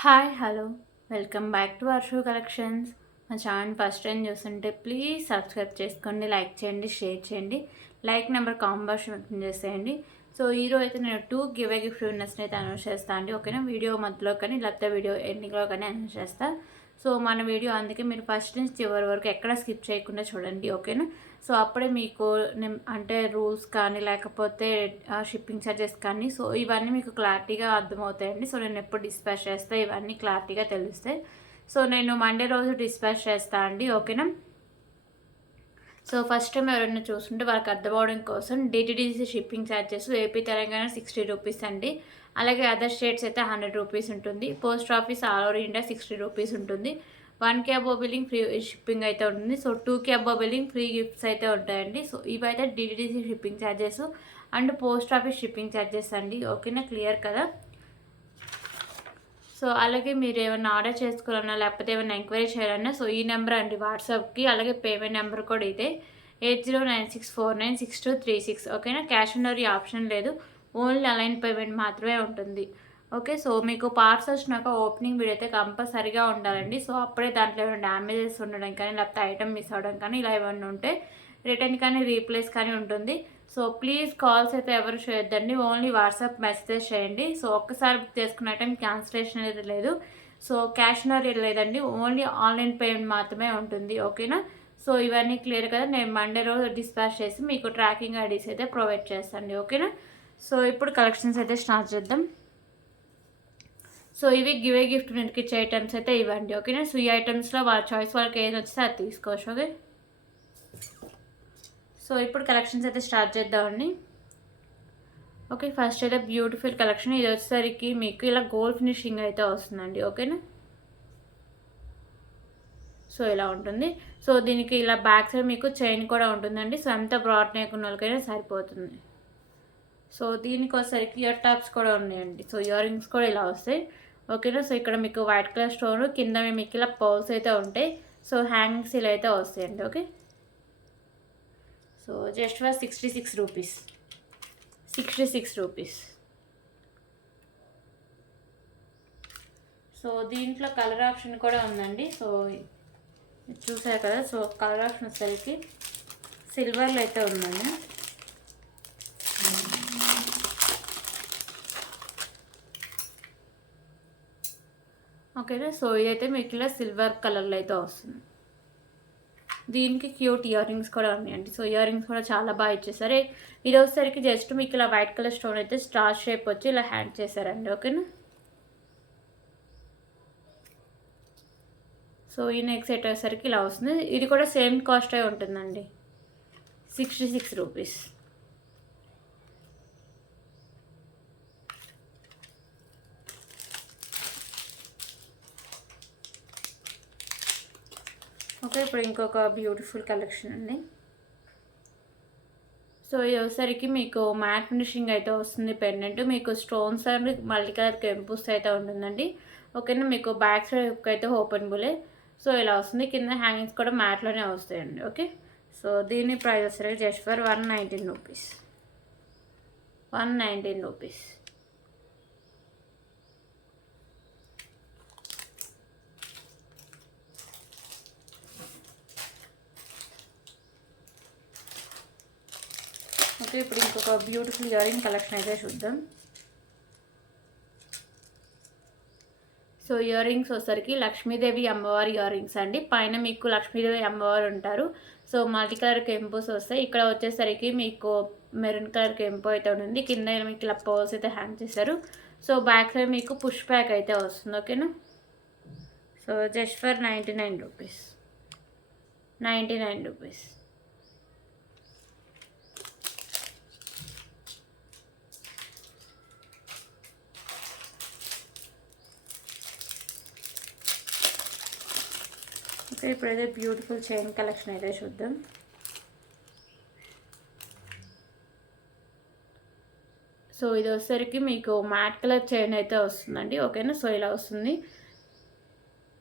Hi hello welcome back to Varshu collections. మా channel first time చూస్తుంటే please subscribe చేసుకోండి, like చేయండి, షేర్ చేయండి. లైక్ నెంబర్ కాంబర్షన్ వ్యక్తం చేసేయండి. సో ఈరోజు అయితే నేను గివ్ గిఫ్ట్ విన్నర్స్ని అయితే అనౌన్స్ చేస్తాను అండి. ఓకేనా, వీడియో మధ్యలో కానీ లేకపోతే వీడియో ఎండింగ్లో కానీ అనౌన్స్ చేస్తాను. సో మన వీడియో అందుకే మీరు ఫస్ట్ నుంచి చివరి వరకు ఎక్కడ స్కిప్ చేయకుండా చూడండి. ఓకేనా, సో అప్పుడే మీకు అంటే రూల్స్ కానీ లేకపోతే షిప్పింగ్ ఛార్జెస్ కానీ సో ఇవన్నీ మీకు క్లారిటీగా అర్థమవుతాయండి. సో నేను ఎప్పుడు డిస్పాచ్ చేస్తే ఇవన్నీ క్లారిటీగా తెలుస్తాయి. సో నేను మండే రోజు డిస్పాచ్ చేస్తాను అండి. ఓకేనా, సో ఫస్ట్ టైం ఎవరైనా చూస్తుంటే వాళ్ళకి అర్థమవడం కోసం DTDC shipping charges AP Telangana 60 rupees అండి. అలాగే అదర్ స్టేట్స్ అయితే 100 రూపీస్ ఉంటుంది. Post office all over India 60 rupees ఉంటుంది. 1K అబో బిల్లింగ్ ఫ్రీ షిప్పింగ్ అయితే ఉంటుంది. సో 2K అబో బిల్లింగ్ ఫ్రీ గిఫ్ట్స్ అయితే ఉంటాయండి. సో ఇవైతే DTDC shipping charges and post office shipping charges అండి. ఓకేనా, క్లియర్ కదా. సో అలాగే మీరు ఏమైనా ఆర్డర్ చేసుకోవాలన్నా లేకపోతే ఏమైనా ఎంక్వైరీ చేయాలన్నా సో ఈ నెంబర్ అండి వాట్సాప్కి. అలాగే పేమెంట్ నెంబర్ కూడా ఇదే 8096496236. ఓకేనా, క్యాష్ ఆన్ డెలివరీ ఆప్షన్ లేదు, ఓన్లీ ఆన్లైన్ పేమెంట్ మాత్రమే ఉంటుంది. ఓకే, సో మీకు పార్ట్స్ వచ్చినాక ఓపెనింగ్ వీడియో అయితే కంపల్సరీగా ఉండాలండి. సో అప్పుడే దాంట్లో ఏమైనా డ్యామేజెస్ ఉండడం కానీ లేకపోతే ఐటమ్ మిస్ అవ్వడం కానీ ఇలా ఏమైనా ఉంటే రిటర్న్ కానీ రీప్లేస్ కానీ ఉంటుంది. సో ప్లీజ్ కాల్స్ అయితే ఎవరు చేయొద్దండి, ఓన్లీ వాట్సాప్ మెసేజ్ చేయండి. సో ఒక్కసారి బుక్ చేసుకున్న టైం క్యాన్సిలేషన్ అనేది లేదు. సో క్యాష్ ఆన్ లేదండి, ఓన్లీ ఆన్లైన్ పేమెంట్ మాత్రమే ఉంటుంది. ఓకేనా, సో ఇవన్నీ క్లియర్ కదా. నేను మండే రోజు డిస్పాచ్ చేసి మీకు ట్రాకింగ్ ఐడీస్ అయితే ప్రొవైడ్ చేస్తాను. ఓకేనా, సో ఇప్పుడు కలెక్షన్స్ అయితే స్టార్ట్ చేద్దాం. సో ఇవి గివ్ గిఫ్ట్ మీకు ఇచ్చే ఐటమ్స్ అయితే ఇవ్వండి. ఓకేనా, సో ఈ ఐటమ్స్లో వాళ్ళ చాయిస్ వాళ్ళకి ఏది వచ్చితే అది తీసుకోవచ్చు. ఓకే, సో ఇప్పుడు కలెక్షన్స్ అయితే స్టార్ట్ చేద్దామండి. ఓకే, ఫస్ట్ అయితే బ్యూటిఫుల్ కలెక్షన్. ఇది వచ్చేసరికి మీకు ఇలా గోల్డ్ ఫినిషింగ్ అయితే వస్తుందండి. ఓకేనా, సో ఇలా ఉంటుంది. సో దీనికి ఇలా బ్యాక్ సైడ్ మీకు చైన్ కూడా ఉంటుందండి. సో ఎంత బ్రాడ్ నెక్ ఉన్న వాళ్ళకైనా సరిపోతుంది. సో దీనికి వచ్చేసరికి ఇయర్ టాప్స్ కూడా ఉన్నాయండి. సో ఇయర్ రింగ్స్ కూడా ఇలా వస్తాయి. ఓకేనా, సో ఇక్కడ మీకు వైట్ కలర్ స్టోన్ కింద మీకు ఇలా పర్ల్స్ అయితే ఉంటాయి. సో హ్యాంగింగ్స్ ఇలా అయితే వస్తాయండి. Okay, so just for 66 rupees. 66 rupees. So దీంట్లో కలర్ ఆప్షన్ కూడా ఉందండి. సో చూసారు కదా. సో కలర్ ఆప్షన్ వచ్చేసరికి సిల్వర్లో అయితే ఉందండి. ఓకేనా, సో ఇదైతే మీకు ఇలా సిల్వర్ కలర్లో అయితే వస్తుంది. దీనికి క్యూట్ ఇయర్ రింగ్స్ కూడా ఉన్నాయండి. సో ఇయర్ రింగ్స్ కూడా చాలా బాగా ఇచ్చేసారు. ఇది వచ్చేసరికి జస్ట్ మీకు ఇలా వైట్ కలర్ స్టోన్ అయితే స్టార్ షేప్ వచ్చి ఇలా హ్యాంగ్ చేశారండి. ఓకేనా, సో ఈ నెక్ సెట్ వచ్చేసరికి ఇలా వస్తుంది. ఇది కూడా సేమ్ కాస్ట్ అయి ఉంటుందండి, 66 రూపీస్. ఓకే, ఇప్పుడు ఇంకొక బ్యూటిఫుల్ కలెక్షన్ అండి. సో ఇది వచ్చేసరికి మీకు మ్యాట్ ఫినిషింగ్ అయితే వస్తుంది. పెండెంట్ మీకు స్టోన్స్ అండ్ మల్టీ కలర్ కెంపుస్ అయితే ఉంటుందండి. ఓకేనా, మీకు బ్యాక్ సైడ్ హుక్ అయితే ఓపెనబులే. సో ఇలా వస్తుంది. కింద హ్యాంగింగ్స్ కూడా మ్యాట్లోనే వస్తాయండి. ఓకే, సో దీని ప్రైస్ వచ్చేసరికి just for 119 rupees. 119 rupees. Okay, ఇప్పుడు ఇంకొక బ్యూటిఫుల్ ఇయర్ రింగ్ కలెక్షన్ అయితే చూద్దాం. సో ఇయర్ రింగ్స్ వచ్చేసరికి లక్ష్మీదేవి అమ్మవారి ఇయర్ రింగ్స్ అండి. పైన మీకు లక్ష్మీదేవి అమ్మవారు ఉంటారు. సో మల్టీ కలర్ కెంపోస్ వస్తాయి. ఇక్కడ వచ్చేసరికి మీకు మెరూన్ కలర్ కెంపో అయితే ఉంటుంది. కింద మీకు ఇలా పర్ల్స్ అయితే హ్యాంగ్ చేశారు. సో బ్యాక్ సైడ్ మీకు పుష్ బ్యాక్ అయితే వస్తుంది. ఓకేనా, so just for 99 rupees. 99 rupees. Okay, ఇప్పుడైతే బ్యూటిఫుల్ చైన్ కలెక్షన్ అయితే చూద్దాం. సో ఇది వచ్చేసరికి మీకు మ్యాట్ కలర్ చైన్ అయితే వస్తుందండి. ఓకేనా, సో ఇలా వస్తుంది.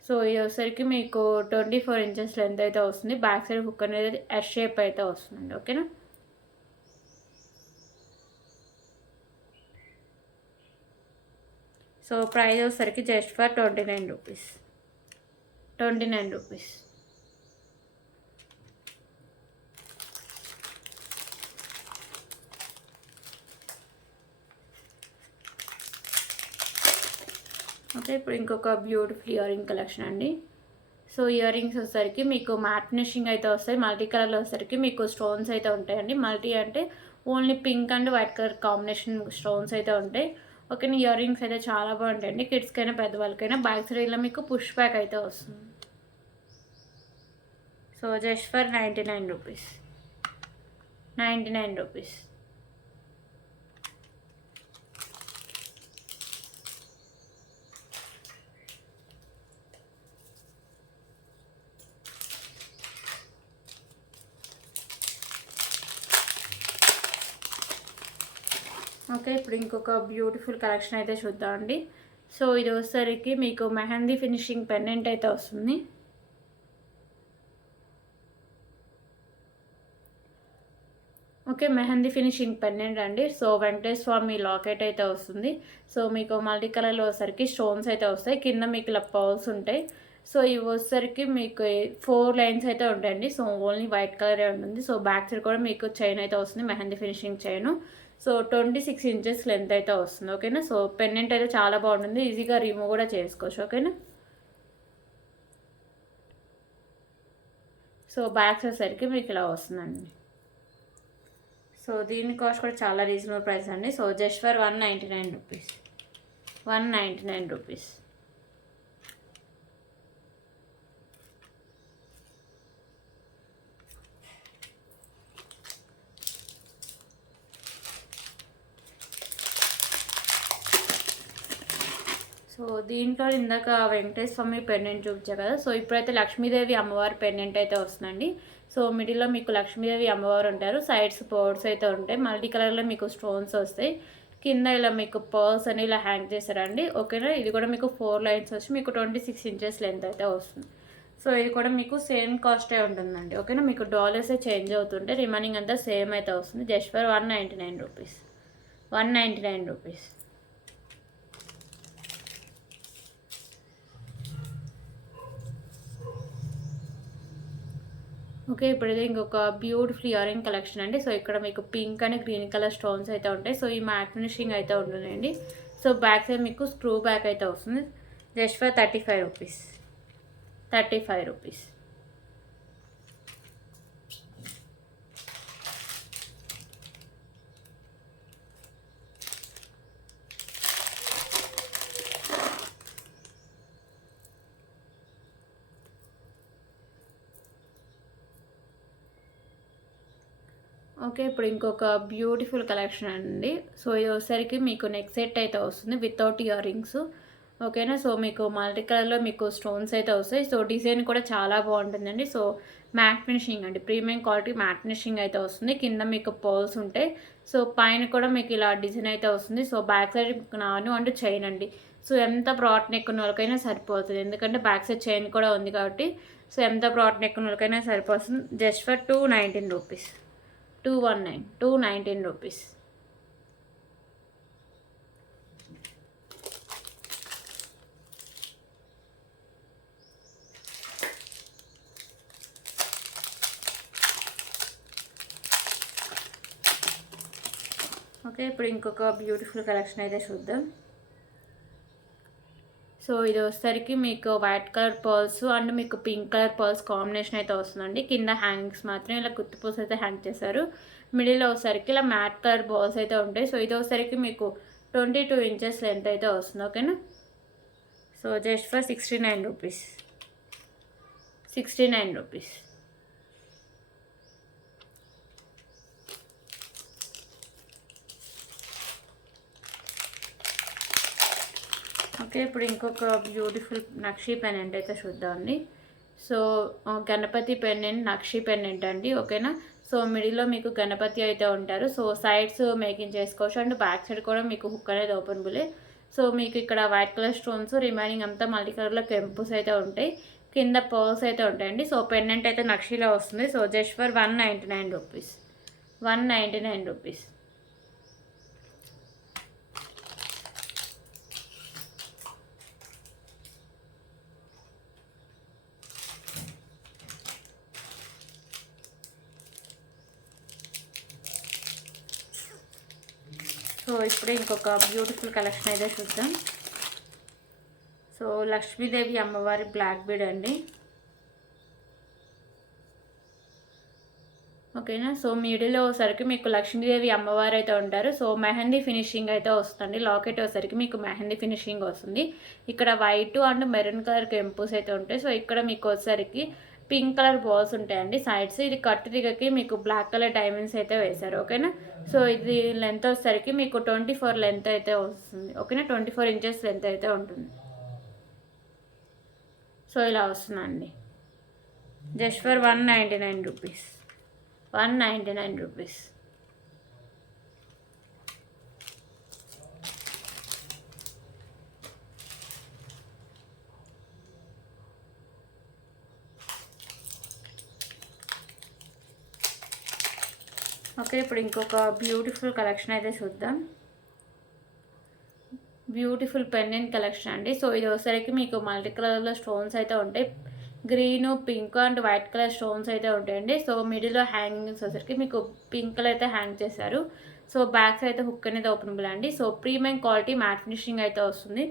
సో ఇది వచ్చేసరికి మీకు 24 ఇంచెస్ లెంత్ అయితే వస్తుంది. బ్యాక్ సైడ్ హుక్ అనేది ఎస్ షేప్ అయితే వస్తుందండి. ఓకేనా, సో ప్రైస్ వచ్చేసరికి just for 29 rupees. 29 rupees. Okay, ఇప్పుడు ఇంకొక బ్యూటిఫుల్ ఇయర్ రింగ్ కలెక్షన్ అండి. సో ఇయర్ రింగ్స్ వచ్చేసరికి మీకు మ్యాట్ ఫినిషింగ్ అయితే వస్తాయి. మల్టీ కలర్లో వచ్చేసరికి మీకు స్టోన్స్ అయితే ఉంటాయండి. మల్టీ అంటే only pink and white colour combination stones అయితే ఉంటాయి. ఓకే, ఇయర్ రింగ్స్ అయితే చాలా బాగుంటాయండి. కిడ్స్కైనా పెద్దవాళ్ళకైనా. బ్యాక్ సైడ్ ఇలా మీకు పుష్ బ్యాక్ అయితే వస్తుంది. So just for 99 rupees. 99 rupees. Okay, ఇప్పుడు ఇంకొక బ్యూటిఫుల్ కలెక్షన్ అయితే చూద్దామండి. సో ఇది వచ్చేసరికి మీకు మెహందీ ఫినిషింగ్ పెండెంట్ అయితే వస్తుంది. ఓకే, మెహందీ ఫినిషింగ్ పెండెంట్ అండి. సో వెంకటేశ్వర స్వామి లాకెట్ అయితే వస్తుంది. సో మీకు మల్టీ కలర్లో వచ్చేసరికి స్టోన్స్ అయితే వస్తాయి. కింద మీకు ఇలా పర్ల్స్ ఉంటాయి. సో ఇవి వచ్చేసరికి మీకు 4 లైన్స్ అయితే ఉంటాయండి. సో ఓన్లీ వైట్ కలరే ఉంటుంది. సో బ్యాక్ సైడ్ కూడా మీకు చైన్ అయితే వస్తుంది, mehndi finishing chain. So 26 inches length అయితే వస్తుంది. ఓకేనా. సో పెండెంట్ అయితే చాలా బాగుంటుంది. ఈజీగా రిమూవ్ కూడా చేసుకోవచ్చు. ఓకేనా. సో బ్యాక్ వచ్చేసరికి మీకు ఇలా వస్తుందండి. సో దీని కాస్ట్ కూడా చాలా రీజనబుల్ ప్రైస్ అండి. So just for 199 rupees. 199 rupees. So దీంట్లో ఇందాక వెంకటేశ్వర స్వామి పెండెంట్ చూపించా కదా. సో ఇప్పుడైతే లక్ష్మీదేవి అమ్మవారి పెండెంట్ అయితే వస్తుందండి. సో మిడిల్లో మీకు లక్ష్మీదేవి అమ్మవారు ఉంటారు. సైడ్స్ పర్ల్స్ అయితే ఉంటాయి. మల్టీ కలర్లో మీకు స్టోన్స్ వస్తాయి. కింద ఇలా మీకు పర్ల్స్ అని ఇలా హ్యాంగ్ చేశారండి. ఓకేనా. ఇది కూడా మీకు 4 లైన్స్ వచ్చి మీకు 26 ఇంచెస్ లెంత్ అయితే వస్తుంది. సో ఇది కూడా మీకు సేమ్ కాస్టే ఉంటుందండి. ఓకేనా. మీకు డాలర్సే చేంజ్ అవుతుంటే రిమైనింగ్ అంతా సేమ్ అయితే వస్తుంది. Just for 199 rupees. 199 rupees. Okay, ఇప్పుడైతే ఇంకొక బ్యూటిఫుల్ ఇయర్ రింగ్ కలెక్షన్ అండి. సో ఇక్కడ మీకు pink and green colour stones అయితే ఉంటాయి. సో ఈ మ్యాట్ ఫినిషింగ్ అయితే ఉంటుందండి. సో బ్యాక్ సైడ్ మీకు స్క్రూ బ్యాక్ అయితే వస్తుంది. Just for 35 rupees. 35 rupees. Okay, ఇప్పుడు ఇంకొక బ్యూటిఫుల్ కలెక్షన్ అండి. సో ఇది వచ్చేసరికి మీకు నెక్ సెట్ అయితే వస్తుంది వితౌట్ ఇయర్ రింగ్స్. ఓకేనా. సో మీకు మల్టీ కలర్లో మీకు స్టోన్స్ అయితే వస్తాయి. సో డిజైన్ కూడా చాలా బాగుంటుందండి. సో మ్యాట్ ఫినిషింగ్ అండి. ప్రీమియం క్వాలిటీ మ్యాట్ ఫినిషింగ్ అయితే వస్తుంది. కింద మీకు పర్ల్స్ ఉంటాయి. సో పైన కూడా మీకు ఇలా డిజైన్ అయితే వస్తుంది. సో బ్యాక్ సైడ్ నాను అండ్ చైన్ అండి. సో ఎంత బ్రాడ్ నెక్ ఉన్న వాళ్ళకైనా సరిపోతుంది. ఎందుకంటే బ్యాక్ సైడ్ చైన్ కూడా ఉంది కాబట్టి. సో ఎంత బ్రాడ్ నెక్ ఉన్న వాళ్ళకైనా సరిపోతుంది. Just for 219 rupees. 219 rupees. Okay, ఇప్పుడు ఇంకొక బ్యూటిఫుల్ కలెక్షన్ అయితే చూద్దాం. సో ఇది వచ్చేసరికి మీకు వైట్ కలర్ పర్ల్స్ అండ్ మీకు పింక్ కలర్ పర్ల్స్ కాంబినేషన్ అయితే వస్తుందండి. కింద హ్యాంగింగ్స్ మాత్రం ఇలా కుత్తిపూస అయితే హ్యాంగ్ చేశారు. మిడిల్లో వచ్చేసరికి ఇలా మ్యాట్ కలర్ బాల్స్ అయితే ఉంటాయి. సో ఇది వచ్చేసరికి మీకు 22 ఇంచెస్ లెంత్ అయితే వస్తుంది. ఓకేనా. So just for 69 rupees. 69 rupees. Okay, ఇప్పుడు ఇంకొక బ్యూటిఫుల్ నక్షి పెండెంట్ అయితే చూద్దామండి. సో గణపతి పెండెంట్ నక్షి పెండెంట్ అండి. ఓకేనా. సో మిడిల్లో మీకు గణపతి అయితే ఉంటారు. సో సైడ్స్ మేకింగ్ చేసుకోవచ్చు అండ్ బ్యాక్ సైడ్ కూడా మీకు హుక్ అనేది ఓపెనబులే. సో మీకు ఇక్కడ వైట్ కలర్ స్టోన్స్, రిమైనింగ్ అంతా మల్టీ కలర్లో కెంపుస్ అయితే ఉంటాయి. కింద పర్ల్స్ అయితే ఉంటాయండి. సో పెండెంట్ అయితే నక్షిలో వస్తుంది. So just for 199 rupees. 199 rupees. ఇప్పుడే ఇంకొక బ్యూటిఫుల్ కలెక్షన్ అయితే చూద్దాం. సో లక్ష్మీదేవి అమ్మవారి బ్లాక్ బీడ్ అండి. ఓకేనా. సో మిడిల్లో వచ్చేసరికి మీకు లక్ష్మీదేవి అమ్మవారు అయితే ఉంటారు. సో మెహందీ ఫినిషింగ్ అయితే వస్తుంది. లాకెట్ వచ్చేసరికి మీకు మెహందీ ఫినిషింగ్ వస్తుంది. ఇక్కడ వైట్ అండ్ మెరూన్ కలర్ కెంపుస్ అయితే ఉంటాయి. సో ఇక్కడ మీకు వచ్చేసరికి పింక్ కలర్ బాల్స్ ఉంటాయండి సైడ్స్. ఇది కట్టు దిగకి మీకు బ్లాక్ కలర్ డైమండ్స్ అయితే వేశారు. ఓకేనా. సో ఇది లెంత్ వచ్చేసరికి మీకు 24 లెంత్ అయితే వస్తుంది. ఓకేనా. 24 ఇంచెస్ లెంత్ అయితే ఉంటుంది. సో ఇలా వస్తుందండి. Just for 199 rupees. 199 rupees. Okay. ఇప్పుడు ఇంకొక బ్యూటిఫుల్ కలెక్షన్ అయితే చూద్దాం. బ్యూటిఫుల్ పెండెంట్ కలెక్షన్ అండి. సో ఇది వచ్చేసరికి మీకు మల్టీ కలర్లో స్టోన్స్ అయితే ఉంటాయి. Green, pink and white colour stones అయితే ఉంటాయండి. సో మిడిల్లో హ్యాంగింగ్స్ వచ్చేసరికి మీకు పింక్ కలర్ అయితే హ్యాంగ్ చేశారు. సో బ్యాక్ సైడ్ అయితే హుక్ అనేది ఓపెనబుల్ అండి. So premium quality matte finishing అయితే వస్తుంది.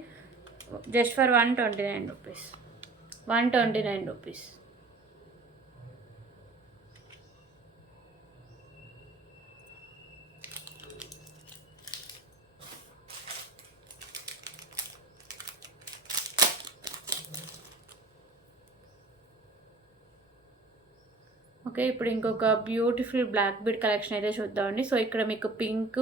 Just for 129 rupees. 129 rupees. Okay. ఇప్పుడు ఇంకొక బ్యూటిఫుల్ బ్లాక్ బీడ్ కలెక్షన్ అయితే చూద్దామండి. సో ఇక్కడ మీకు pink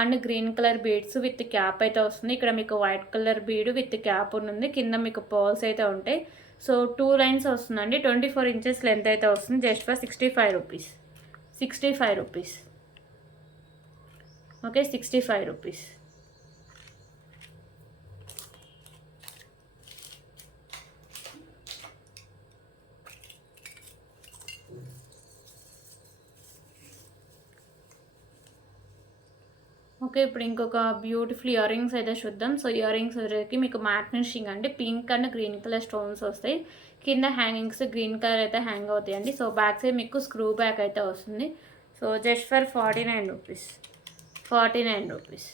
and green colour beads with cap అయితే వస్తుంది. ఇక్కడ మీకు white colour bead with cap ఉంది. కింద మీకు పర్ల్స్ అయితే ఉంటాయి. సో 2 లైన్స్ వస్తుందండి. 24 ఇంచెస్ లెంత్ అయితే వస్తుంది. Just for 65 rupees. 65 rupees. Okay. 65 rupees. Okay. ఇప్పుడు ఇంకొక బ్యూటిఫుల్ ఇయర్ రింగ్స్ అయితే చూద్దాం. సో ఇయర్ రింగ్స్ వచ్చేసరికి మీకు మ్యాట్ ఫినిషింగ్ అండి. Pink and green colour stones వస్తాయి. కింద హ్యాంగింగ్స్ గ్రీన్ కలర్ అయితే హ్యాంగ్ అవుతాయండి. సో బ్యాక్ సైడ్ మీకు స్క్రూ బ్యాక్ అయితే వస్తుంది. So just for 49 rupees. 49 rupees.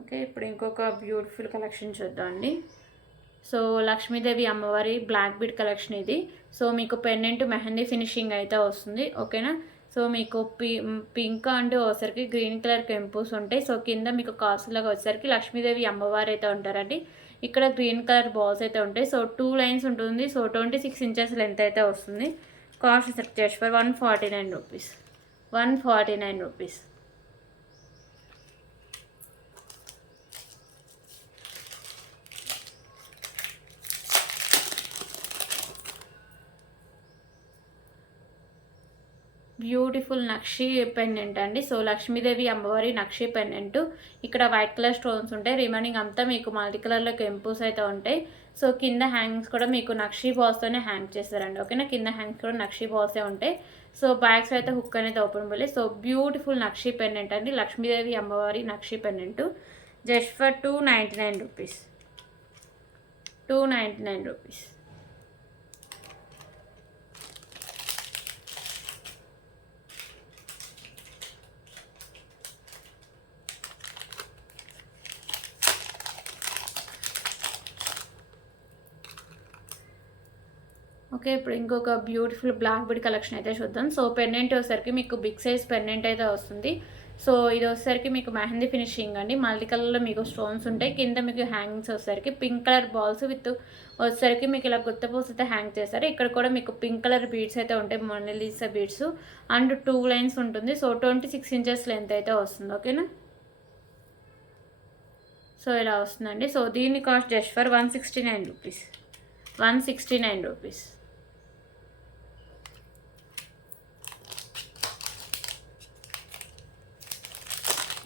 Okay. ఇప్పుడు ఇంకొక బ్యూటిఫుల్ కలెక్షన్ చూద్దామండి. సో లక్ష్మీదేవి అమ్మవారి బ్లాక్ బీడ్ కలెక్షన్ ఇది. సో మీకు పెండెంట్ మెహందీ ఫినిషింగ్ అయితే వస్తుంది. ఓకేనా. సో మీకు పింక్ అండ్ వచ్చేసరికి గ్రీన్ కలర్ కెంపుస్ ఉంటాయి. సో కింద మీకు కాసులాగా వచ్చేసరికి లక్ష్మీదేవి అమ్మవారు అయితే ఉంటారండి. ఇక్కడ గ్రీన్ కలర్ బాల్స్ అయితే ఉంటాయి. సో 2 లైన్స్ ఉంటుంది. సో 26 ఇంచెస్ లెంత్ అయితే వస్తుంది. కాస్ట్ వచ్చేసరికి just for 149 rupees. 149 rupees. Beautiful nakshi pendant అండి. సో లక్ష్మీదేవి అమ్మవారి నక్షి పెండెంట్. ఇక్కడ వైట్ కలర్ స్టోన్స్ ఉంటాయి. రిమైనింగ్ అంతా మీకు మల్టీ కలర్లో కెంపుస్ అయితే ఉంటాయి. సో కింద హ్యాంగ్స్ కూడా మీకు నక్షి బాల్స్తోనే హ్యాంగ్ చేస్తారండి. ఓకేనా. కింద హ్యాంగ్స్ కూడా నక్షి బాల్సే ఉంటాయి. సో బ్యాక్స్ అయితే హుక్ అనేది ఓపెన్ బోలే. సో బ్యూటిఫుల్ నక్షి పెండెంట్ అండి. లక్ష్మీదేవి అమ్మవారి nakshi pendant. Just for 299 rupees. 299 rupees. Okay. ఇప్పుడు ఇంకొక బ్యూటిఫుల్ బ్లాక్ బీడ్ కలెక్షన్ అయితే చూద్దాం. సో పెండెంట్ వచ్చేసరికి మీకు బిగ్ సైజ్ పెండెంట్ అయితే వస్తుంది. సో ఇది వచ్చేసరికి మీకు మెహందీ ఫినిషింగ్ అండి. మల్టీ కలర్లో మీకు స్టోన్స్ ఉంటాయి. కింద మీకు హ్యాంగింగ్స్ వచ్చేసరికి పింక్ కలర్ బాల్స్ విత్ వచ్చేసరికి మీకు ఇలా గుత్త పూస అయితే హ్యాంగ్ చేస్తారు. ఇక్కడ కూడా మీకు పింక్ కలర్ బీడ్స్ అయితే ఉంటాయి. మొనాలిసా బీడ్స్ అండ్ 2 లైన్స్ ఉంటుంది. సో 26 ఇంచెస్ లెంత్ అయితే వస్తుంది. ఓకేనా. సో ఇలా వస్తుందండి. సో దీని cost just for 169 rupees. 169 rupees.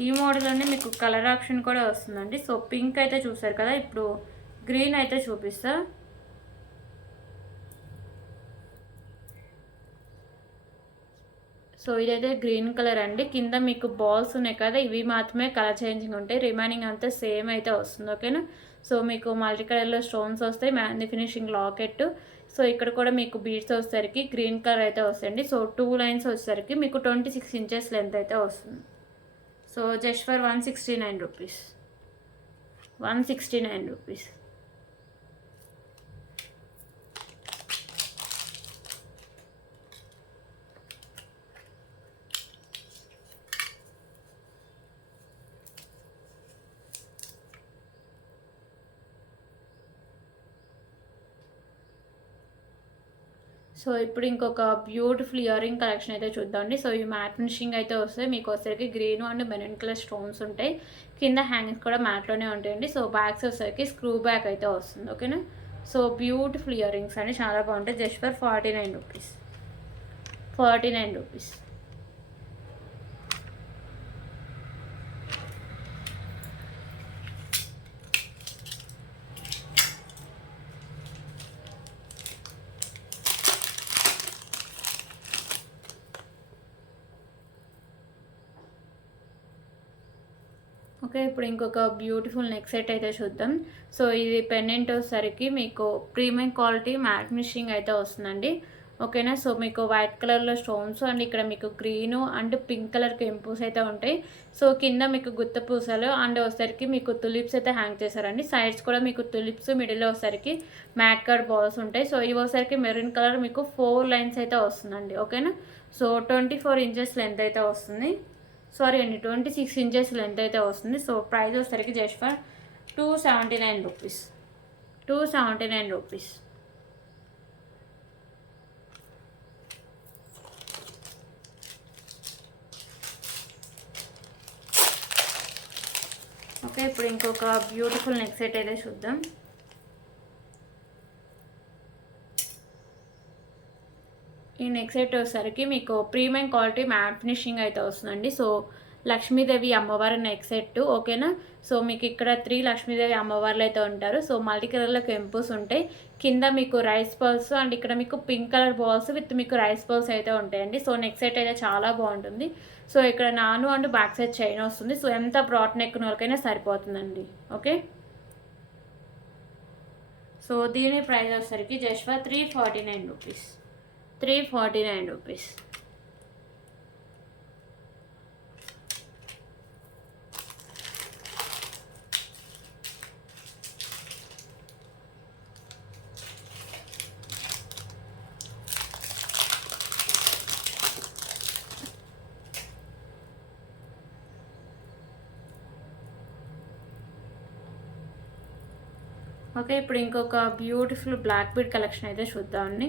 ఈ మోడల్లోనే మీకు కలర్ ఆప్షన్ కూడా వస్తుందండి. సో పింక్ అయితే చూసారు కదా. ఇప్పుడు గ్రీన్ అయితే చూపిస్తా. సో ఇదైతే గ్రీన్ కలర్ అండి. కింద మీకు బాల్స్ ఉన్నాయి కదా, ఇవి మాత్రమే కలర్ చేంజింగ్ ఉంటాయి, రిమైనింగ్ అంతా సేమ్ అయితే వస్తుంది. ఓకేనా. సో మీకు మల్టీ కలర్లో స్టోన్స్ వస్తాయి, మ్యాంది ఫినిషింగ్ లాకెట్. సో ఇక్కడ కూడా మీకు బీడ్స్ వచ్చేసరికి గ్రీన్ కలర్ అయితే వస్తాయండి. సో 2 లైన్స్ వచ్చేసరికి మీకు 26 ఇంచెస్ లెంత్ అయితే వస్తుంది. So just for 169 rupees, 169 rupees. So ఇప్పుడు ఇంకొక బ్యూటిఫుల్ ఇయర్ రింగ్ కలెక్షన్ అయితే చూద్దామండి. సో ఈ మ్యాట్ ఫినిషింగ్ అయితే వస్తాయి, మీకు వచ్చేసరికి green and maroon colour stones ఉంటాయి. కింద హ్యాంగింగ్స్ కూడా మ్యాట్లోనే ఉంటాయండి. సో బ్యాగ్స్ వచ్చేసరికి స్క్రూ బ్యాగ్ అయితే వస్తుంది. ఓకేనా. సో బ్యూటిఫుల్ ఇయర్ రింగ్స్ అండి, చాలా బాగుంటాయి. Just for 49 rupees, 49 rupees. Okay, ఇప్పుడు ఇంకొక బ్యూటిఫుల్ నెక్ సెట్ అయితే చూద్దాం. సో ఇది పెండెంట్ వచ్చేసరికి మీకు ప్రీమియం క్వాలిటీ మ్యాట్ ఫినిషింగ్ అయితే వస్తుందండి. ఓకేనా. సో మీకు వైట్ కలర్లో స్టోన్స్ అండ్ ఇక్కడ మీకు గ్రీను అండ్ పింక్ కలర్ కెంపుస్ అయితే ఉంటాయి. సో కింద మీకు గుత్త పూసలు అండ్ వచ్చేసరికి మీకు తులిప్స్ అయితే హ్యాంగ్ చేశారండి. సైడ్స్ కూడా మీకు తులిప్స్, మిడిల్లో వచ్చేసరికి మ్యాట్ కార్డ్ బాల్స్ ఉంటాయి. సో ఇవి వచ్చేసరికి మెరూన్ కలర్ మీకు 4 లైన్స్ అయితే వస్తుందండి. ఓకేనా. సో 24 ఇంచెస్ లెంత్ అయితే వస్తుంది. సారీ అండి, 26 ఇంచెస్ లెంత్ అయితే వస్తుంది. సో ప్రైస్ వచ్చేసరికి just for 279 rupees, 279 rupees. Okay, ఇప్పుడు ఇంకొక బ్యూటిఫుల్ నెక్ సెట్ అయితే చూద్దాం. ఈ నెక్ సెట్ వచ్చేసరికి మీకు ప్రీమియం క్వాలిటీ మ్యాట్ ఫినిషింగ్ అయితే వస్తుందండి. సో లక్ష్మీదేవి అమ్మవారి నెక్ సెట్. ఓకేనా. సో మీకు ఇక్కడ 3 లక్ష్మీదేవి అమ్మవార్లు అయితే ఉంటారు. సో మల్టీ కలర్లో కెంపుస్ ఉంటాయి. కింద మీకు రైస్ బాల్స్ అండ్ ఇక్కడ మీకు పింక్ కలర్ బాల్స్ విత్ మీకు రైస్ బాల్స్ అయితే ఉంటాయండి. సో నెక్ సెట్ అయితే చాలా బాగుంటుంది. సో ఇక్కడ నాను అండ్ బ్యాక్ సైడ్ చైన్ వస్తుంది. సో ఎంత బ్రాడ్ నెక్ వరకైనా సరిపోతుందండి. ఓకే. సో దీని ప్రైస్ వచ్చేసరికి just for 349 rupees, 349 rupees. Okay, ఇప్పుడు ఇంకొక బ్యూటిఫుల్ బ్లాక్ బీడ్ కలెక్షన్ అయితే చూద్దామండి.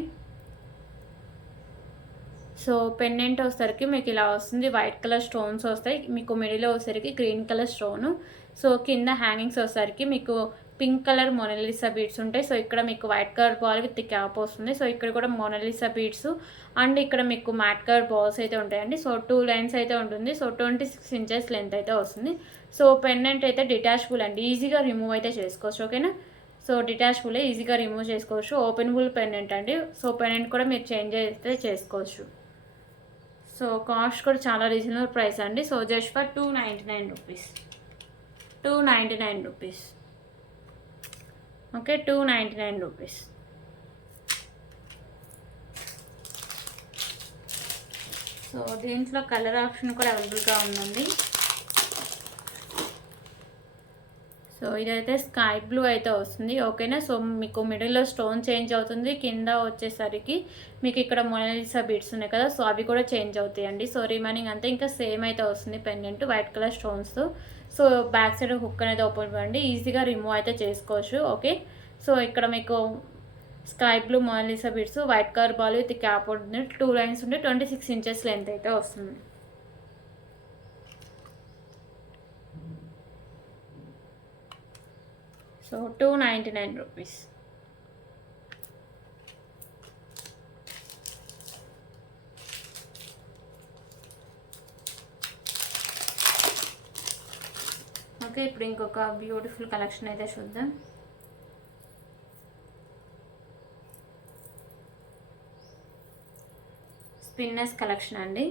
సో పెండెంట్ వచ్చేసరికి మీకు ఇలా వస్తుంది, వైట్ కలర్ స్టోన్స్ వస్తాయి. మీకు మిడిల్లో వచ్చేసరికి గ్రీన్ కలర్ స్టోను. సో కింద హ్యాంగింగ్స్ వచ్చేసరికి మీకు పింక్ కలర్ మోనాలిసా బీడ్స్ ఉంటాయి. సో ఇక్కడ మీకు white colour ball with cap వస్తుంది. సో ఇక్కడ కూడా మోనాలిసా బీడ్స్ అండ్ ఇక్కడ మీకు మ్యాట్ కలర్ బాల్స్ అయితే ఉంటాయండి. సో 2 లైన్స్ అయితే ఉంటుంది. సో 26 ఇంచెస్ లెంత్ అయితే వస్తుంది. సో పెండెంట్ అయితే డిటాచబుల్ అండి, ఈజీగా రిమూవ్ అయితే చేసుకోవచ్చు. ఓకేనా. సో డిటాచబుల్, ఈజీగా రిమూవ్ చేసుకోవచ్చు. ఓపెనబుల్ పెండెంట్ అండి. సో పెండెంట్ కూడా మీరు చేంజ్ అయితే చేసుకోవచ్చు. సో కాస్ట్ కూడా చాలా రీజనబుల్ ప్రైస్ అండి. So just for 299 rupees, 299 rupees. Okay, 299 rupees. So దీంట్లో కలర్ ఆప్షన్ కూడా అవైలబుల్గా ఉందండి. సో ఇదైతే స్కై బ్లూ అయితే వస్తుంది. ఓకేనా. సో మీకు మిడిల్లో స్టోన్ చేంజ్ అవుతుంది. కింద వచ్చేసరికి మీకు ఇక్కడ మొనాలిసా బీడ్స్ ఉన్నాయి కదా, సో అవి కూడా చేంజ్ అవుతాయండి. సో రిమైనింగ్ అంతా ఇంకా సేమ్ అయితే వస్తుంది పెండెంట్ వైట్ కలర్ స్టోన్స్తో. సో బ్యాక్ సైడ్ హుక్ అనేది ఓపెన్ ఇవ్వండి, ఈజీగా రిమూవ్ అయితే చేసుకోవచ్చు. ఓకే. సో ఇక్కడ మీకు sky blue Mona Lisa beads, white colour ball with cap ఉంటుంది. 2 లైన్స్ ఉంటే 26 ఇంచెస్ లెంత్ అయితే వస్తుంది. So 299 rupees. ఓకే, ఇప్పుడు ఇంకొక బ్యూటిఫుల్ కలెక్షన్ అయితే చూద్దాం. స్పిన్నర్స్ కలెక్షన్ అండి.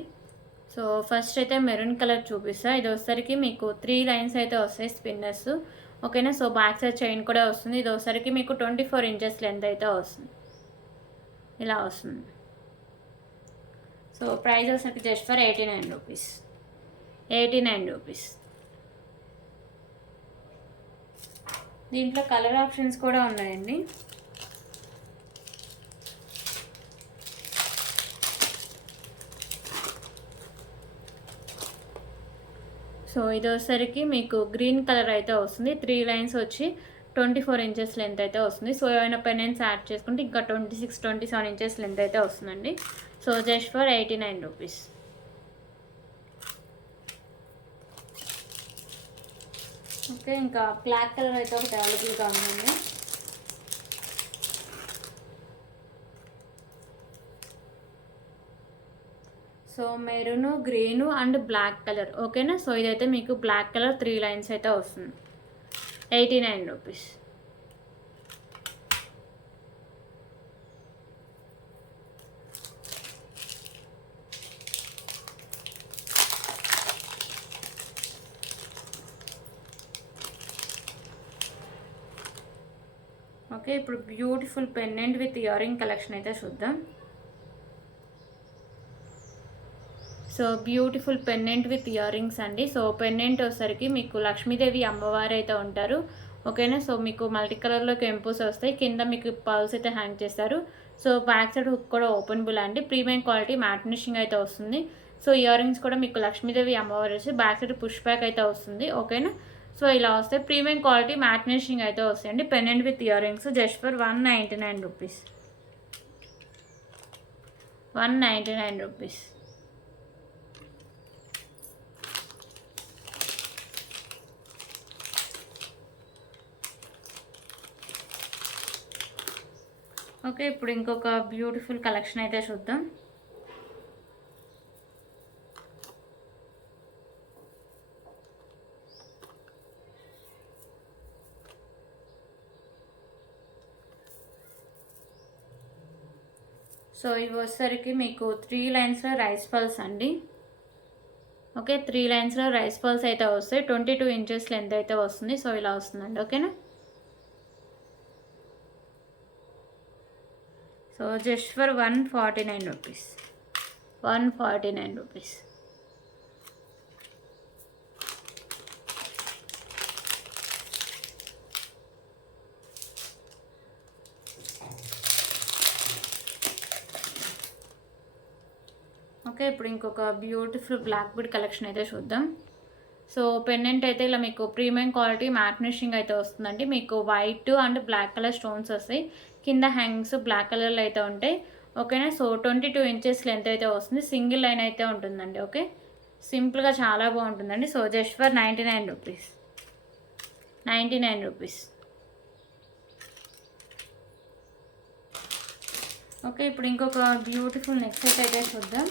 సో ఫస్ట్ అయితే మెరూన్ కలర్ చూపిస్తా. ఇది వచ్చేసరికి మీకు 3 లైన్స్ అయితే వస్తాయి స్పిన్నర్స్. ఓకేనా. సో బ్యాక్ సైడ్ చైన్ కూడా వస్తుంది. ఇది వచ్చేసరికి మీకు 24 ఇంచెస్ లెంత్ అయితే వస్తుంది. ఇలా వస్తుంది. సో ప్రైస్ వచ్చేసరికి జస్ట్ ఫర్ 89 రూపీస్. 89 రూపీస్. దీంట్లో కలర్ ఆప్షన్స్ కూడా ఉన్నాయండి. సో ఇది వచ్చేసరికి మీకు గ్రీన్ కలర్ అయితే వస్తుంది. 3 లైన్స్ వచ్చి 24 ఇంచెస్ లెంత్ అయితే వస్తుంది. సో ఏమైనా పెండెంట్స్ యాడ్ చేసుకుంటే ఇంకా 26, 27 ఇంచెస్ లెంత్ అయితే వస్తుందండి. So just for 89 rupees. Okay, ఇంకా బ్లాక్ కలర్ అయితే ఒకటి అవైలబుల్గా ఉందండి. So maroon, green and black colour. ఓకేనా. సో ఇదైతే మీకు బ్లాక్ కలర్ 3 లైన్స్ అయితే వస్తుంది. 89 రూపీస్. ఓకే, ఇప్పుడు beautiful pendant with ear ring collection అయితే చూద్దాం. So beautiful pendant with ear rings అండి. సో పెండెంట్ వచ్చేసరికి మీకు లక్ష్మీదేవి అమ్మవారు అయితే ఉంటారు. ఓకేనా. సో మీకు మల్టీ కలర్లో కెంపుస్ వస్తాయి. కింద మీకు పర్ల్స్ అయితే హ్యాంగ్ చేస్తారు. సో బ్యాక్ సైడ్ హుక్ కూడా ఓపెనబుల్ అండి. ప్రీమియం క్వాలిటీ మ్యాట్ ఫినిషింగ్ అయితే వస్తుంది. సో ఇయర్ రింగ్స్ కూడా మీకు లక్ష్మీదేవి అమ్మవారు వచ్చి బ్యాక్ సైడ్ పుష్ బ్యాక్ అయితే వస్తుంది. ఓకేనా. సో ఇలా వస్తాయి. ప్రీమియం క్వాలిటీ మ్యాట్ ఫినిషింగ్ అయితే వస్తాయండి. Pendant with ear rings just for 199 rupees. 199 rupees. Okay, ఇప్పుడు ఇంకొక బ్యూటిఫుల్ కలెక్షన్ అయితే చూద్దాం. సో ఇవి వచ్చేసరికి మీకు 3 లైన్స్లో రైస్ పల్స్ అండి. ఓకే, 3 లైన్స్లో రైస్ పల్స్ అయితే వస్తాయి. 22 ఇంచెస్ లెంత్ అయితే వస్తుంది. సో ఇలా వస్తుందండి. ఓకేనా. So just for 149 rupees. 149 rupees. Okay, ఇప్పుడు ఇంకొక బ్యూటిఫుల్ బ్లాక్ బీడ్ కలెక్షన్ అయితే చూద్దాం. సో పెండెంట్ అయితే ఇలా మీకు ప్రీమియం క్వాలిటీ మ్యాట్ ఫినిషింగ్ అయితే వస్తుందండి. మీకు white and black colour stones వస్తాయి. కింద హ్యాంగ్స్ బ్లాక్ కలర్లో అయితే ఉంటాయి. ఓకేనా. సో 22 ఇంచెస్ లెంత్ అయితే వస్తుంది. సింగిల్ లైన్ అయితే ఉంటుందండి. ఓకే, సింపుల్గా చాలా బాగుంటుందండి. So just for 99 rupees. 99 rupees. Okay, ఇప్పుడు ఇంకొక బ్యూటిఫుల్ నెక్ సెట్ అయితే చూద్దాం.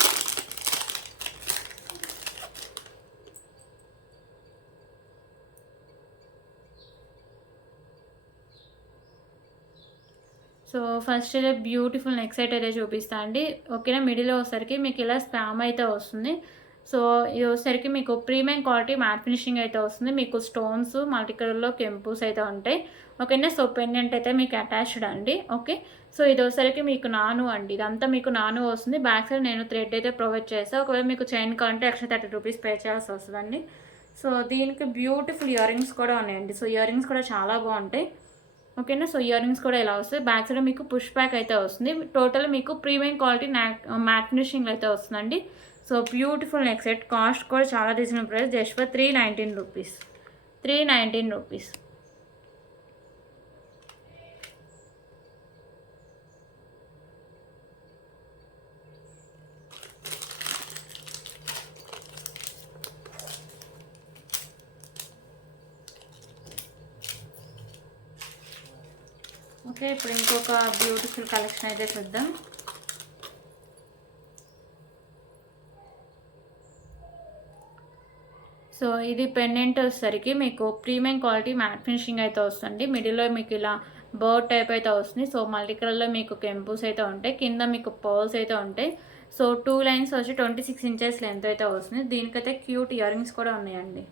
సో ఫస్ట్ అయితే బ్యూటిఫుల్ నెక్ సెట్ అయితే చూపిస్తా అండి. ఓకేనా. మిడిల్లో వచ్చేసరికి మీకు ఇలా స్పామ్ అయితే వస్తుంది. సో ఇది వచ్చేసరికి మీకు ప్రీమియం క్వాలిటీ మ్యాట్ ఫినిషింగ్ అయితే వస్తుంది. మీకు స్టోన్స్ మల్టీ కలర్లో కెంపుస్ అయితే ఉంటాయి. ఓకేనా. సో పెండెంట్ అయితే మీకు అటాచ్డ్ అండి. ఓకే, సో ఇది వచ్చేసరికి మీకు నాను అండి. ఇదంతా మీకు నాను వస్తుంది. బ్యాక్ సైడ్ నేను థ్రెడ్ అయితే ప్రొవైడ్ చేస్తాను. ఒకవేళ మీకు చైన్ కావాలంటే ఎక్స్ట్రా 30 రూపీస్ పే చేయాల్సి వస్తుందండి. సో దీనికి బ్యూటిఫుల్ ఇయర్ రింగ్స్ కూడా ఉన్నాయండి. సో ఇయర్ రింగ్స్ కూడా చాలా బాగుంటాయి. ఓకేనా. సో ఇయర్ రింగ్స్ కూడా ఇలా వస్తాయి. బ్యాక్ సైడ్ మీకు పుష్ బ్యాక్ అయితే వస్తుంది. టోటల్ మీకు ప్రీమియం క్వాలిటీ మ్యాట్ ఫినిషింగ్ అయితే వస్తుందండి. So beautiful neck set. Cost కూడా చాలా reasonable price. Just for 319 rupees. 319 rupees. Okay, ఇప్పుడు ఇంకొక బ్యూటిఫుల్ కలెక్షన్ అయితే చూద్దాం. సో ఇది పెండెంట్ వచ్చేసరికి మీకు ప్రీమియం క్వాలిటీ మ్యాట్ ఫినిషింగ్ అయితే వస్తుంది. మిడిల్లో మీకు ఇలా బర్డ్ టైప్ అయితే వస్తుంది. సో మల్టీ కలర్లో మీకు కెంపుస్ అయితే ఉంటాయి. కింద మీకు పర్ల్స్ అయితే ఉంటాయి. సో 2 లైన్స్ వచ్చి 26 ఇంచెస్ లెంత్ అయితే వస్తుంది. దీనికైతే క్యూట్ ఇయర్ రింగ్స్ కూడా ఉన్నాయండి.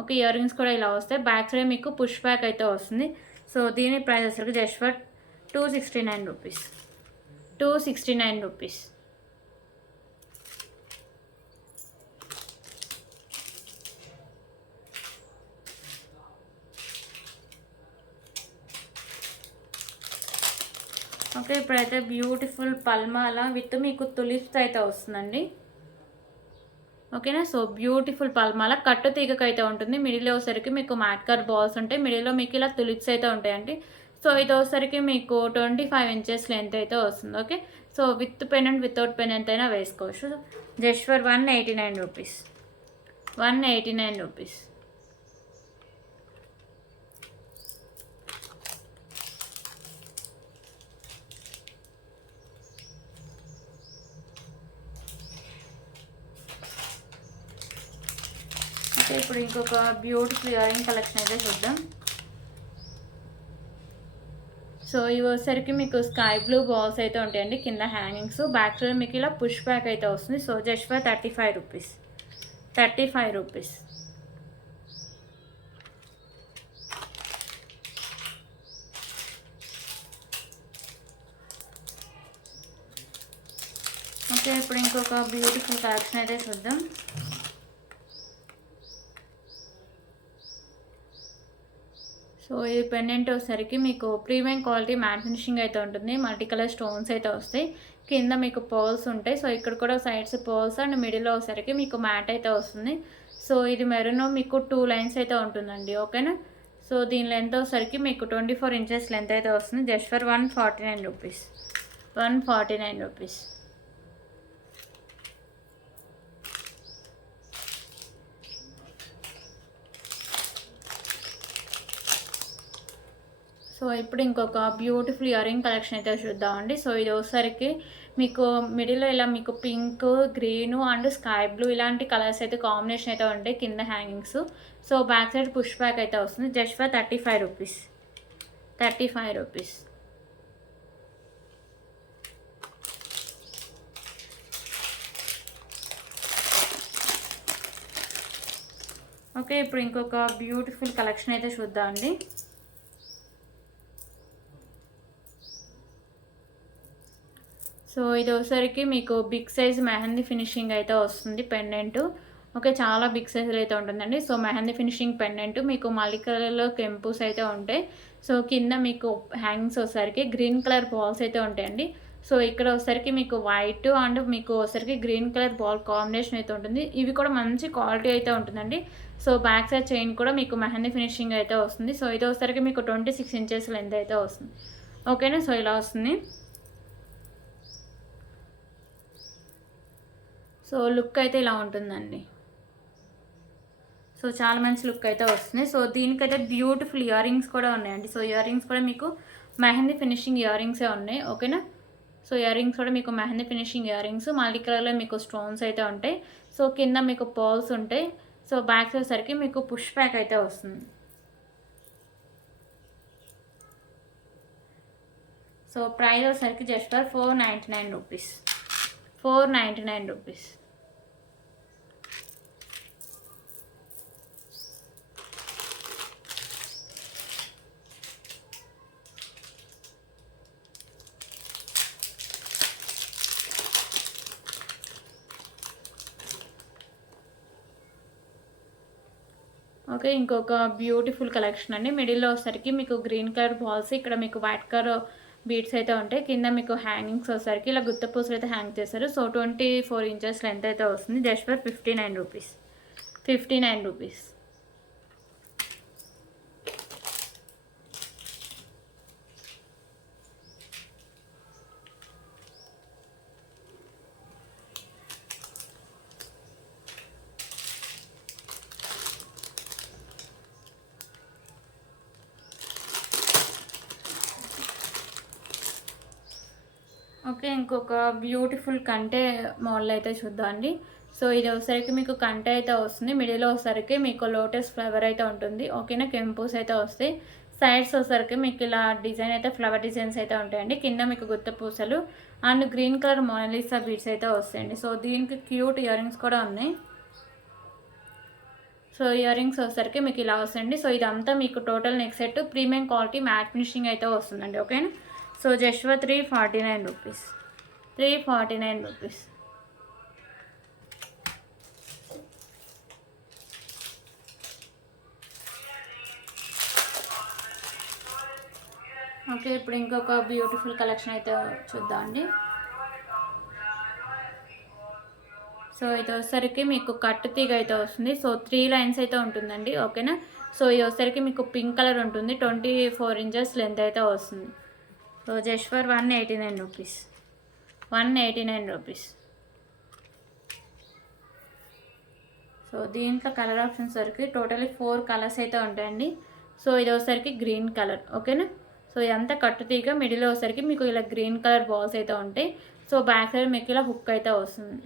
ఓకే, ఇయర్ రింగ్స్ కూడా ఇలా వస్తాయి. బ్యాక్ సైడ్ మీకు పుష్ బ్యాక్ అయితే వస్తుంది. సో దీని ప్రైస్ వచ్చరికి just for 269 rupees. 269 rupees. Okay, ఇప్పుడైతే బ్యూటిఫుల్ పల్మాల విత్ మీకు తులిప్స్ అయితే వస్తుందండి. ఓకేనా. సో బ్యూటిఫుల్ పల్మాల కట్టు తీగకైతే ఉంటుంది. మిడిల్లో వచ్చరికి మీకు మ్యాట్ కట్ బాల్స్ ఉంటాయి. మిడిల్లో మీకు ఇలా తులిప్స్ అయితే ఉంటాయండి. సో ఇది వచ్చరికి మీకు 25 ఇంచెస్ లెంత్ అయితే వస్తుంది. Okay, so with pennant without pennant అయినా వేసుకోవచ్చు. Just for 189 rupees. 189 rupees. Okay, ఇప్పుడు ఇంకొక బ్యూటిఫుల్ ఇయర్ రింగ్ కలెక్షన్ అయితే చూద్దాం. సో ఇవి వచ్చేసరికి మీకు స్కై బ్లూ బాల్స్ అయితే ఉంటాయండి కింద హ్యాంగింగ్స్. బ్యాక్ సైడ్ మీకు ఇలా పుష్ బ్యాక్ అయితే వస్తుంది. So just for 35 rupees. 35 rupees. Okay, ఇప్పుడు ఇంకొక బ్యూటిఫుల్ కలెక్షన్ అయితే చూద్దాం. సో ఇది పెండెంట్ వచ్చేసరికి మీకు ప్రీమియం క్వాలిటీ మ్యాట్ ఫినిషింగ్ అయితే ఉంటుంది. మల్టీ కలర్ స్టోన్స్ అయితే వస్తాయి. కింద మీకు పర్ల్స్ ఉంటాయి. సో ఇక్కడ కూడా సైడ్స్ పర్ల్స్ అండ్ మిడిల్లో వచ్చేసరికి మీకు మ్యాట్ అయితే వస్తుంది. సో ఇది మెరూన్ మీకు 2 లైన్స్ అయితే ఉంటుందండి. ఓకేనా. సో దీని లెంత్ వచ్చేసరికి మీకు 24 ఇంచెస్ లెంత్ అయితే వస్తుంది. Just for 149 rupees. 149 rupees. So ఇప్పుడు ఇంకొక బ్యూటిఫుల్ ఇయర్ రింగ్ కలెక్షన్ అయితే చూద్దామండి. సో ఇది వచ్చేసరికి మీకు మిడిల్లో ఇలా మీకు pink, green and sky blue ఇలాంటి కలర్స్ అయితే కాంబినేషన్ అయితే ఉంటాయి కింద hangings. So back side push back అయితే వస్తుంది. Just for 35 rupees. 35 rupees. Okay, ఇప్పుడు ఇంకొక బ్యూటిఫుల్ కలెక్షన్ అయితే చూద్దామండి. సో ఇది వచ్చేసరికి మీకు బిగ్ సైజ్ మెహందీ ఫినిషింగ్ అయితే వస్తుంది పెండెంట్. ఓకే, చాలా బిగ్ సైజులో అయితే ఉంటుందండి. సో మెహందీ ఫినిషింగ్ పెండెంట్ మీకు మల్టీ కలర్లో కెంపుస్ అయితే ఉంటాయి. సో కింద మీకు హ్యాంగింగ్స్ వచ్చేసరికి గ్రీన్ కలర్ బాల్స్ అయితే ఉంటాయండి. సో ఇక్కడ వచ్చేసరికి మీకు వైట్ అండ్ మీకు వచ్చేసరికి గ్రీన్ కలర్ బాల్ కాంబినేషన్ అయితే ఉంటుంది. ఇవి కూడా మంచి క్వాలిటీ అయితే ఉంటుందండి. సో బ్యాక్ సైడ్ చైన్ కూడా మీకు మెహందీ ఫినిషింగ్ అయితే వస్తుంది. సో ఇది వచ్చేసరికి మీకు 26 ఇంచెస్ లెంత్ అయితే వస్తుంది. ఓకేనా. సో ఇలా వస్తుంది. సో లుక్ అయితే ఇలా ఉంటుందండి. సో చాలా మంచి లుక్ అయితే వస్తుంది. సో దీనికైతే బ్యూటిఫుల్ ఇయర్ రింగ్స్ కూడా ఉన్నాయండి. సో ఇయర్ రింగ్స్ కూడా మీకు మెహందీ ఫినిషింగ్ ఇయర్ రింగ్సే ఉన్నాయి. ఓకేనా. సో ఇయర్ రింగ్స్ కూడా మీకు mehndi finishing ear rings multi కలర్లో మీకు స్టోన్స్ అయితే ఉంటాయి. సో కింద మీకు పర్ల్స్ ఉంటాయి. సో బ్యాక్ వచ్చేసరికి మీకు పుష్ బ్యాక్ అయితే వస్తుంది. సో ప్రైస్ వచ్చేసరికి just for 499 rupees. 499 rupees. Okay, ఇంకొక బ్యూటిఫుల్ కలెక్షన్ అండి. మిడిల్లో వచ్చేసరికి మీకు గ్రీన్ కలర్ బాల్స్, ఇక్కడ మీకు వైట్ కలర్ బీడ్స్ అయితే ఉంటాయి. కింద మీకు హ్యాంగింగ్స్ వచ్చేసరికి ఇలా గుత్త పూసలు అయితే హ్యాంగ్ చేస్తారు. సో 24 ఇంచెస్ లెంత్ అయితే వస్తుంది. Just for 59 rupees. 59 rupees. Okay, ఇంకొక బ్యూటిఫుల్ కంటే మోడల్ అయితే చూద్దామండి. సో ఇది వచ్చేసరికి మీకు కంటే అయితే వస్తుంది. మిడిల్లో వచ్చేసరికి మీకు లోటస్ ఫ్లవర్ అయితే ఉంటుంది. ఓకేనా. కెంపుస్ అయితే వస్తాయి. సైడ్స్ వచ్చేసరికి మీకు ఇలా డిజైన్ అయితే ఫ్లవర్ డిజైన్స్ అయితే ఉంటాయండి. కింద మీకు గుత్త పూసలు and green colour Mona Lisa beads అయితే వస్తాయండి. సో దీనికి క్యూట్ ఇయర్ రింగ్స్ కూడా ఉన్నాయి. సో ఇయర్ రింగ్స్ వచ్చేసరికి మీకు ఇలా వస్తుంది. సో ఇదంతా మీకు total neck set premium quality matte finishing అయితే వస్తుందండి. ఓకేనా. So just for 349 rupees. 349 rupees. Okay, ఇప్పుడు ఇంకొక బ్యూటిఫుల్ కలెక్షన్ అయితే చూద్దామండి. సో ఇది వచ్చేసరికి మీకు కట్టు తీగ అయితే వస్తుంది. సో 3 లైన్స్ అయితే ఉంటుందండి. ఓకేనా. సో ఇది వచ్చేసరికి మీకు పింక్ కలర్ ఉంటుంది. 24 ఇంచెస్ లెంత్ అయితే వస్తుంది. So just for 189 rupees. 189 rupees. So దీంట్లో కలర్ ఆప్షన్స్ వరకు టోటలీ 4 కలర్స్ అయితే ఉంటాయండి. సో ఇది వచ్చేసరికి గ్రీన్ కలర్. ఓకేనా. సో ఇదంతా కట్టు తీగ, మిడిల్ వచ్చేసరికి మీకు ఇలా గ్రీన్ కలర్ బాల్స్ అయితే ఉంటాయి. సో బ్యాక్ సైడ్ మీకు ఇలా హుక్ అయితే వస్తుంది.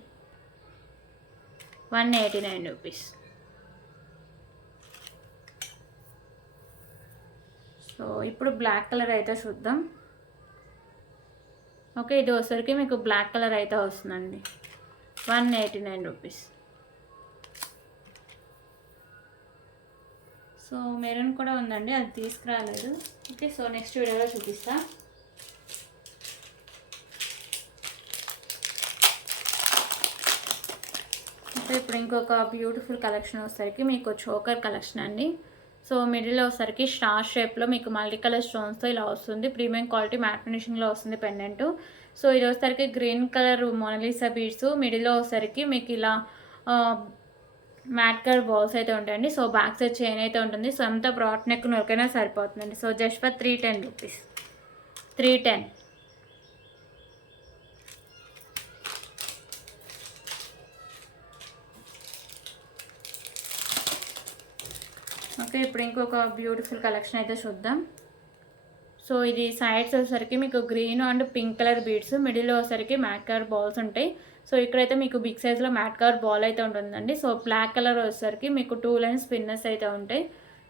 189 రూపీస్. సో ఇప్పుడు బ్లాక్ కలర్ అయితే చూద్దాం. ఓకే, ఇది వచ్చేసరికి మీకు బ్లాక్ కలర్ అయితే వస్తుందండి. 189 రూపీస్. సో మెరూన్ కూడా ఉందండి, అది తీసుకురాలేదు. ఓకే, సో నెక్స్ట్ వీడియోలో చూపిస్తా. ఇప్పుడు ఇంకొక బ్యూటిఫుల్ కలెక్షన్ వచ్చేసరికి మీకు చోకర్ కలెక్షన్ అండి. సో మిడిల్లో వచ్చేసరికి స్టార్ షేప్లో మీకు మల్టీ కలర్ స్టోన్స్తో ఇలా వస్తుంది. ప్రీమియం క్వాలిటీ మ్యాట్ ఫినిషింగ్లో వస్తుంది పెండెంట్. సో ఇది వచ్చేసరికి గ్రీన్ కలర్ మోనాలిసా బీడ్స్, మిడిల్లో వచ్చేసరికి మీకు ఇలా మ్యాట్ కలర్ బాల్స్ అయితే ఉంటాయండి. సో బ్యాక్ సైడ్ చైన్ అయితే ఉంటుంది. సో అంతా బ్రాడ్ నెక్ నొరికైనా సరిపోతుందండి. So just for 310 rupees. 310. Okay, ఇప్పుడు ఇంకొక బ్యూటిఫుల్ కలెక్షన్ అయితే చూద్దాం. సో ఇది సైడ్స్ వచ్చేసరికి మీకు green and pink colour beads, మిడిల్లో వచ్చేసరికి మ్యాట్ కలర్ బాల్స్ ఉంటాయి. సో ఇక్కడైతే మీకు బిగ్ సైజ్లో మ్యాట్ కలర్ బాల్ అయితే ఉంటుందండి. సో బ్లాక్ కలర్ వచ్చేసరికి మీకు 2 లైన్స్ స్పిన్నర్స్ అయితే ఉంటాయి.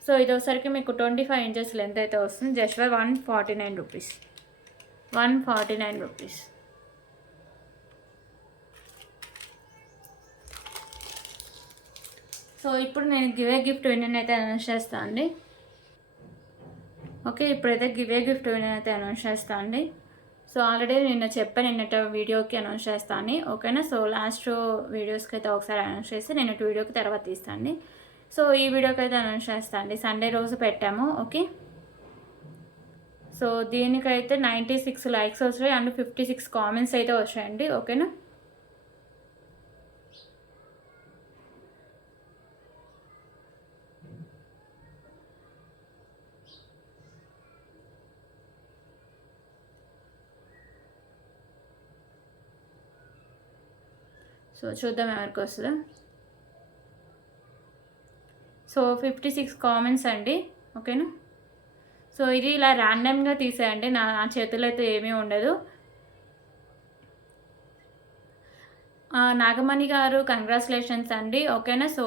సో ఇది వచ్చేసరికి మీకు 25 ఇంచెస్ లెంత్ అయితే వస్తుంది. Just for 149 rupees. 149 rupees. So ఇప్పుడు నేను గివే గిఫ్ట్ విన్నర్ అయితే అనౌన్స్ చేస్తాను అండి. ఓకే, ఇప్పుడైతే గివే గిఫ్ట్ విన్నర్ అయితే అనౌన్స్ చేస్తాను అండి. సో ఆల్రెడీ నిన్న చెప్పాను, నిన్నటి వీడియోకి అనౌన్స్ చేస్తాను. ఓకేనా. సో లాస్ట్ వీడియోస్కి అయితే ఒకసారి అనౌన్స్ చేసి నిన్నటి వీడియోకి తర్వాత తీస్తాను. సో ఈ వీడియోకి అయితే అనౌన్స్ చేస్తాను అండి. సండే రోజు పెట్టాము. ఓకే, సో దీనికైతే 96 లైక్స్ వచ్చాయి అండ్ 56 కామెంట్స్ అయితే వచ్చాయండి. ఓకేనా. సో చూద్దాం ఎవరికి వస్తుందో. సో 56 కామెంట్స్ అండి. ఓకేనా. సో ఇది ఇలా ర్యాండమ్గా తీసేయండి, నా చేతిలో అయితే ఏమీ ఉండదు. నాగమణి గారు కంగ్రాచులేషన్స్ అండి. ఓకేనా. సో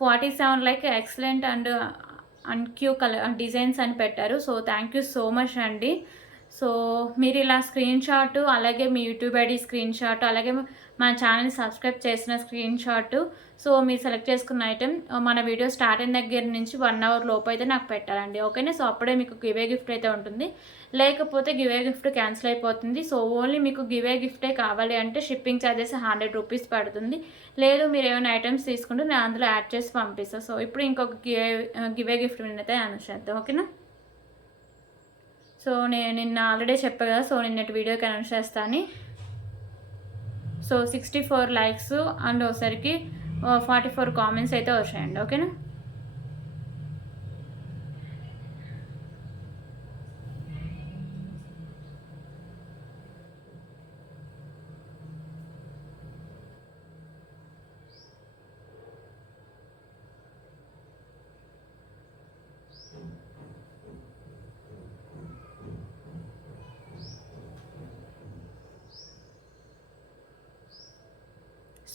47 లైక్ ఎక్సలెంట్ అండ్ క్యూ కలర్ డిజైన్స్ అని పెట్టారు. So thank you so much అండి. సో మీరు ఇలా స్క్రీన్ షాట్, అలాగే మీ యూట్యూబ్ ఐడి స్క్రీన్ షాట్, అలాగే మన ఛానల్ని సబ్స్క్రైబ్ చేసిన స్క్రీన్ షాట్, సో మీరు సెలెక్ట్ చేసుకున్న ఐటెం మన వీడియో స్టార్ట్ అయిన దగ్గర నుంచి 1 అవర్ లోపు అయితే నాకు పెట్టాలండి. ఓకేనా. సో అప్పుడే మీకు గివే గిఫ్ట్ అయితే ఉంటుంది, లేకపోతే గివే గిఫ్ట్ క్యాన్సిల్ అయిపోతుంది. సో ఓన్లీ మీకు గివే గిఫ్టే కావాలి అంటే షిప్పింగ్ ఛార్జెస్ 100 రూపీస్ పడుతుంది. లేదు మీరు ఏమైనా ఐటమ్స్ తీసుకుంటే నేను అందులో యాడ్ చేసి పంపిస్తాను. సో ఇప్పుడు ఇంకొక గివే గిఫ్ట్ అయితే అనౌన్స్ చేద్దాం. ఓకేనా. సో నేను నిన్న ఆల్రెడీ చెప్పాను కదా, సో నిన్నటి వీడియోకి అనౌన్స్ చేస్తాను. సో 64 లైక్స్ అండ్ ఒకసారికి 44 కామెంట్స్ అయితే వచ్చాయండి. ఓకేనా.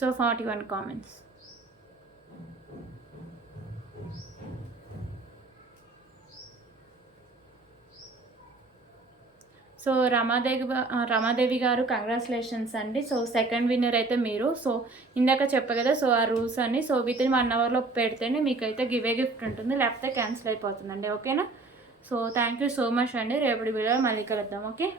So 41 comments. సో రమాదేవి గారు కంగ్రాచులేషన్స్ అండి. సో సెకండ్ విన్నర్ అయితే మీరు. సో ఇందాక చెప్పా కదా, సో ఆ రూల్స్ అన్ని సో విత్ ఇన్ 1 అవర్లో పెడితేనే మీకైతే గిఫ్ట్ ఉంటుంది, లేకపోతే క్యాన్సిల్ అయిపోతుందండి. ఓకేనా? So thank you so much అండి. రేపటి వీడియోలో మళ్ళీ కలుద్దాం. ఓకే.